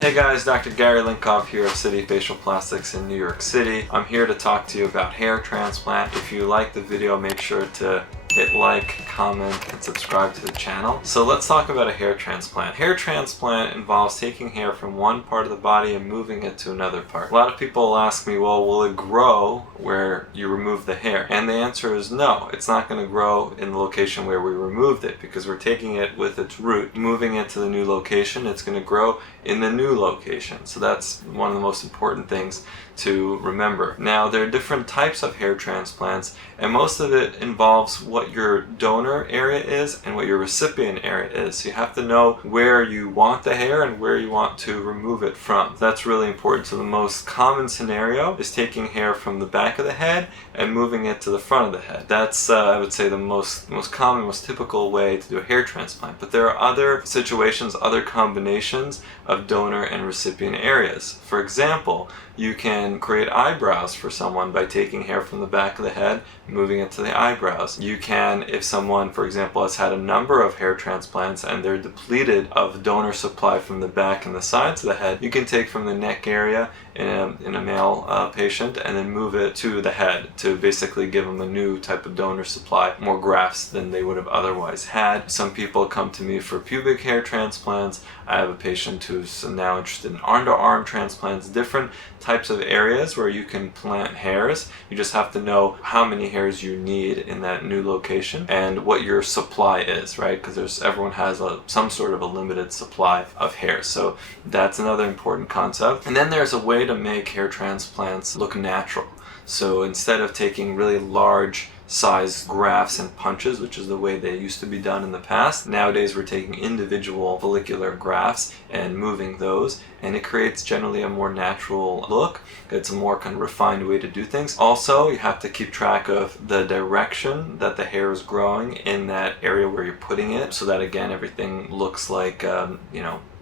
Hey guys, Dr. Gary Linkov here of City Facial Plastics in New York City. I'm here to talk to you about hair transplant. If you like the video, make sure to hit like, comment, and subscribe to the channel. So let's talk about a hair transplant. Hair transplant involves taking hair from one part of the body and moving it to another part. A lot of people ask me, well, will it grow where you remove the hair? And the answer is no. It's not going to grow in the location where we removed it because we're taking it with its root, moving it to the new location. It's going to grow in the new location. So that's one of the most important things to remember. Now, there are different types of hair transplants, and most of it involves what your donor area is and what your recipient area is. So you have to know where you want the hair and where you want to remove it from. That's really important. So the most common scenario is taking hair from the back of the head and moving it to the front of the head. That's I would say the most common, most typical way to do a hair transplant. But there are other situations, other combinations of donor and recipient areas. For example, you can create eyebrows for someone by taking hair from the back of the head, moving it to the eyebrows. You can, if someone, for example, has had a number of hair transplants and they're depleted of donor supply from the back and the sides of the head, you can take from the neck area in a male patient and then move it to the head to basically give them a new type of donor supply, more grafts than they would have otherwise had. Some people come to me for pubic hair transplants. I have a patient who's now interested in arm-to-arm transplants, different types of areas where you can plant hairs. You just have to know how many hairs you need in that new location and what your supply is, right? Because everyone has some sort of a limited supply of hair. So that's another important concept. And then there's a way to make hair transplants look natural. So instead of taking really large size grafts and punches, which is the way they used to be done in the past, nowadays we're taking individual follicular grafts and moving those, and it creates generally a more natural look. It's a more kind of refined way to do things. Also, you have to keep track of the direction that the hair is growing in that area where you're putting it, so that again everything looks like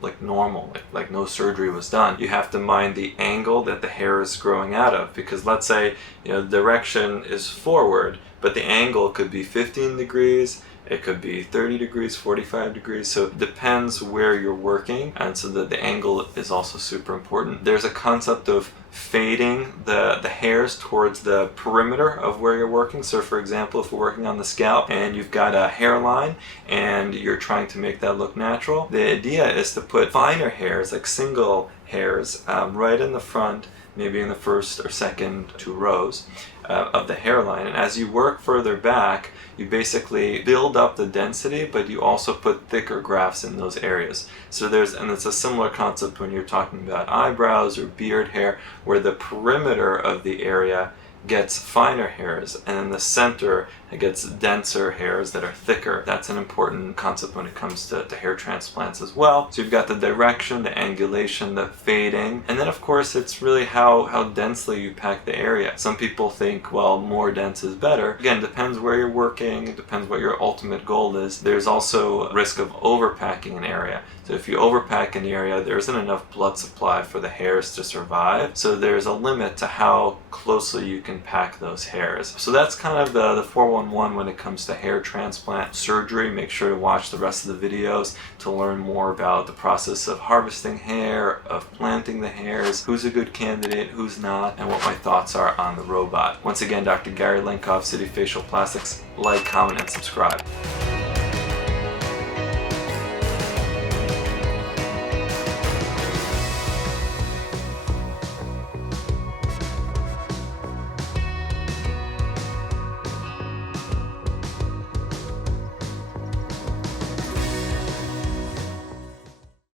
like normal, like no surgery was done. You have to mind the angle that the hair is growing out of, because let's say the direction is forward, but the angle could be 15 degrees, it could be 30 degrees, 45 degrees, so it depends where you're working, and so that the angle is also super important. There's a concept of fading the hairs towards the perimeter of where you're working. So for example, if we're working on the scalp and you've got a hairline and you're trying to make that look natural, the idea is to put finer hairs, like single hairs, right in the front, maybe in the first or second 2 rows of the hairline. And as you work further back, you basically build up the density, but you also put thicker grafts in those areas. So and it's a similar concept when you're talking about eyebrows or beard hair, where the perimeter of the area gets finer hairs, and in the center it gets denser hairs that are thicker. That's an important concept when it comes to hair transplants as well. So you've got the direction, the angulation, the fading, and then of course it's really how densely you pack the area. Some people think, well, more dense is better. Again, depends where you're working, it depends what your ultimate goal is. There's also a risk of overpacking an area. So if you overpack an area, there isn't enough blood supply for the hairs to survive. So there's a limit to how closely you can pack those hairs. So that's kind of the 411 when it comes to hair transplant surgery. Make sure to watch the rest of the videos to learn more about the process of harvesting hair, of planting the hairs, who's a good candidate, who's not, and what my thoughts are on the robot. Once again, Dr. Gary Linkov, City Facial Plastics. Like, comment, and subscribe.